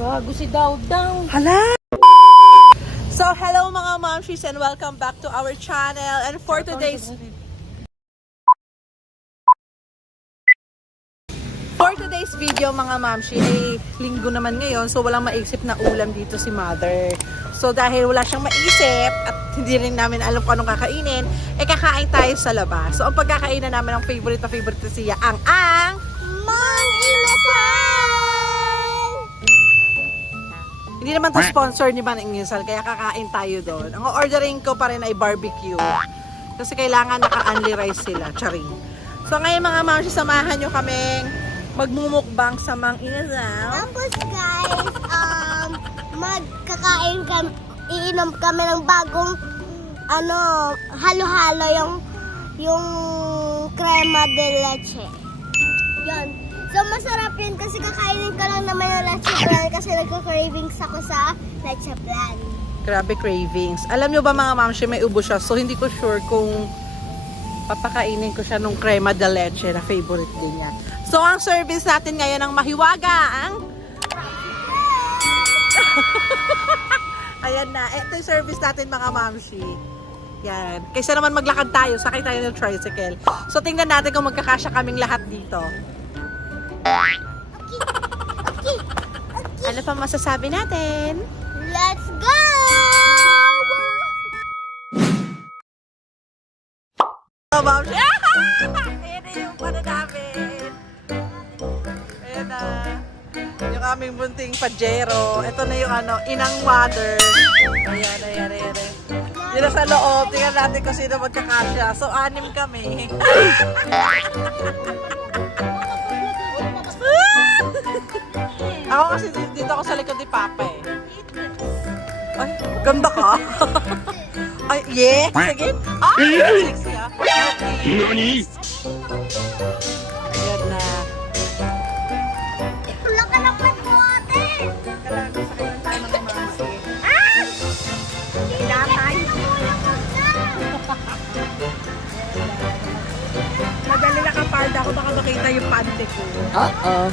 Gago si Daw. Hala! So, hello mga momshies and welcome back to our channel. And for today's video mga momshi, ay linggo naman ngayon. So, walang maisip na ulam dito si mother. So, dahil wala siyang maisip at hindi rin namin alam kung anong kakainin, eh kakain tayo sa labas. So, ang pagkakainan namin, ang favorite siya, ang hindi naman to sponsor ni Mang Inasal, kaya kakain tayo doon. Ang ordering ko pa rin ay barbecue. Kasi kailangan naka-only rice sila. Charing. So ngayon mga mamsi, samahan nyo kaming magmumukbang sa Mang Inasal. Tapos guys, magkakain kami, iinom kami ng bagong halo-halo yung crema de leche. Yan. So, masarap yun kasi kakainin ka lang naman ng leche plan kasi nagka-cravings ako sa leche plan. Grabe cravings. Alam nyo ba mga mamshi, may ubo siya. So, hindi ko sure kung papakainin ko siya nung crema de leche na favorite din niya. So, ang service natin ngayon ng mahiwaga, ayan na. Ito yung service natin mga mamshi. Yan. Kaysa naman maglakad tayo, sakay tayo ng tricycle. So, tingnan natin kung magkakasya kaming lahat dito. Okay. Ano pa masasabi natin? Let's go! Oh, Mamshi! Ayan na yung ano namin. Ayan na. Yung aming bunting pajero. Ito na yung inang mother. Ayan. Yun na sa loob. Tingnan natin kung sino magkakasya. So, 6 kami. Ako kasi dito ako sa likod ni Papa eh. Ay, ganda ka. Ay, yeah. Sige. Ay, sexy ah. Nani? Ayan na. Wala ka ng pagkote! Kailangan sa kayo tayo mga mamsi. Pinatay! Madali nakaparda ako, baka makita yung pante ko. Uh-oh.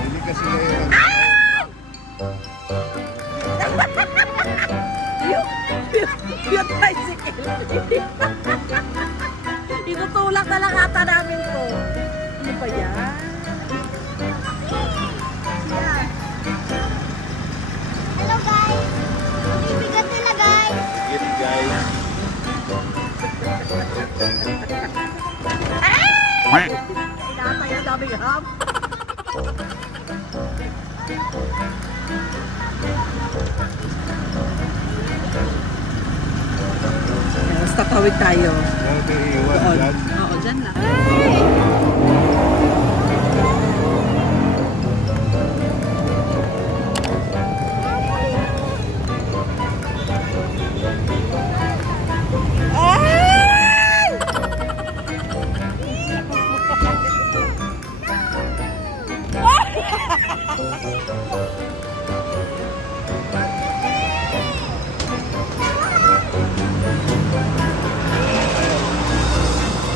Hindi kasi ngayon. Yung tricycle. Itutulak na lang ata namin to. Ano ba yan? Hello guys! Bibigat nila guys! Get guys. Inatay ang daming ham. Yes, tatawid tayo. Grabe, iwan dyan. Oo, dyan lang.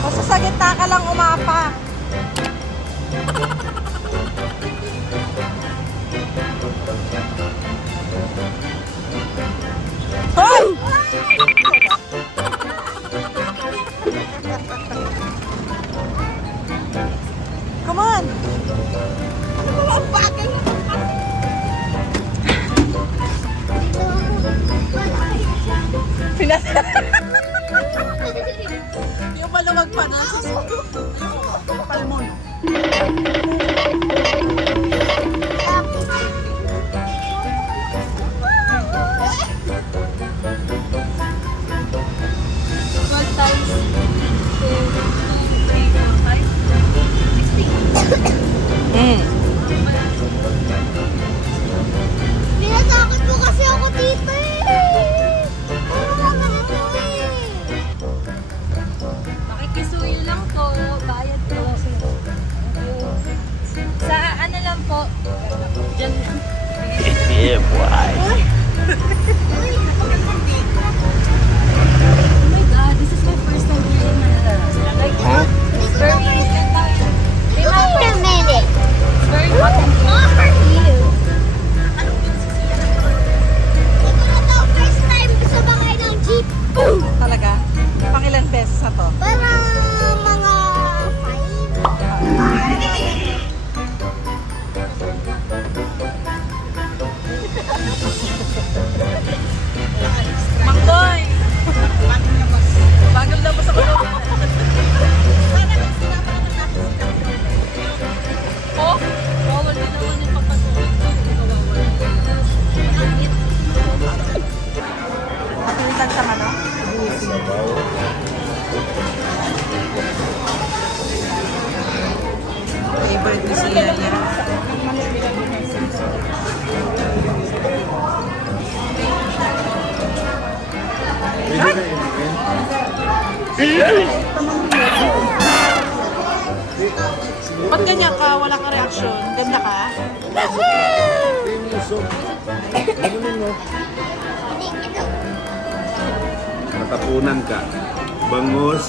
Basta sa gitna ka lang umapa. Hoy! Come on! Ano ba ang bagay mo? Yung maluwag pa na sa palmon. Pinatakot mo kasi ako dito eh! Ano naman ito eh? Oh my God, this is my first time here in Manila. Like, it's very, Wait a minute. it's very hot and Not for you. Ito na to, first time sumakay ng jeep. Talaga? Pangilan beses na to? Para mga 5. Mangdoy! Bagong labas ako. oh, bawal din naman yung pagpasukin ko. Matilitan sa ano? Favorite ko si Yaya. Pwede na yun. Ba't ganyan ka? Wala kang reaksyon? Ganda ka? Yung usok. Ano nun, no? Natapunan ka. Bangus.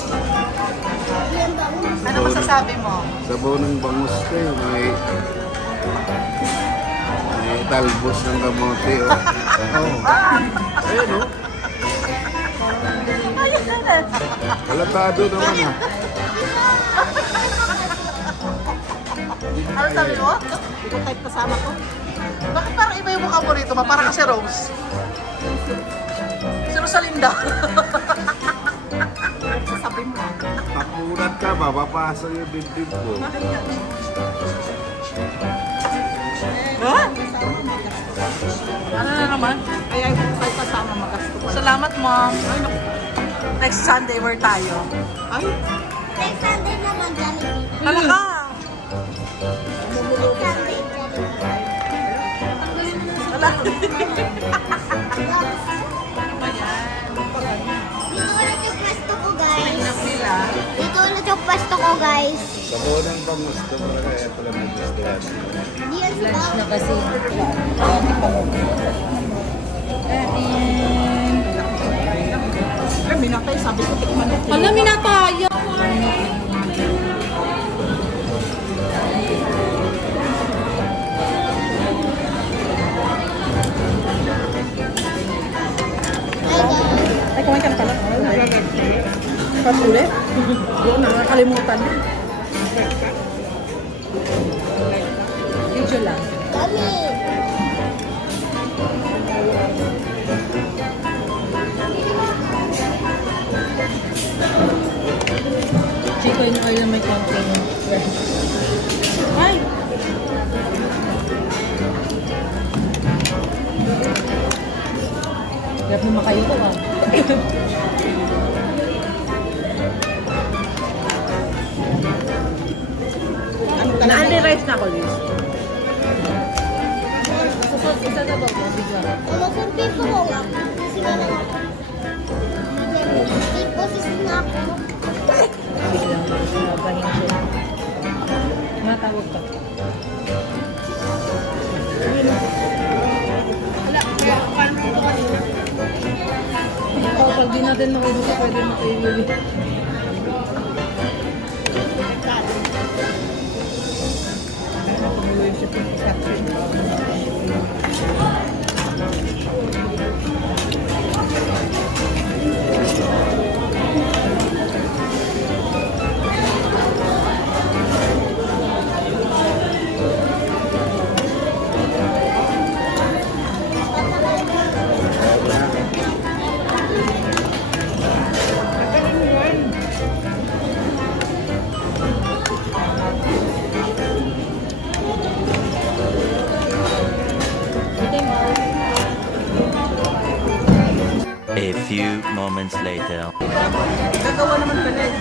Ano masasabi mo? Sabaw ng bangus ka yun. May talbos ng kamote. Oh. Oh. Ayun, no? Halatado naman, ah. Ano sabi mo? Hindi ko type kasama ko. Bakit parang iba yung mukha mo rito? Parang kasi Rose. Si Rosalinda. Sasabi mo. Tapunan ka ba? Papasa yung dibdib ko. Ha? Ano na naman? Kaya tayo kasama magasto pa. Salamat, Mom. Ay, naku. Next Sunday, where tayo? Ay, Next Sunday naman, Jollibee. talaga. Next Sunday, Jollibee. Wala. Dito ulit yung pwesto ko, guys. Nila. Dito ulit yung pwesto ko, guys. Sabaw ng bangus. Ito pala kaya pala nagustuhan. Di yan sa Lunch na kasi. Ay, minatay. Sabi ko, tikman natin. Alam, minataya. Hi, guys. Ay, kumain ka na pala. Pasuli? Doon, nakakalimutan. Video lang. Kami. Chicken oil na may konting. Ay! Hirap na makayo ko ah. Na-only rice na ako, Liz. Isa na ba mo? Bigla. Magsabi po ko nga. Kasi nga lang. Deep position na ako. Bigla. Nabahin siya. Matawag ka. Pag di natin maubos, pwede makaibili. A few moments later. Gagawa naman pala eh.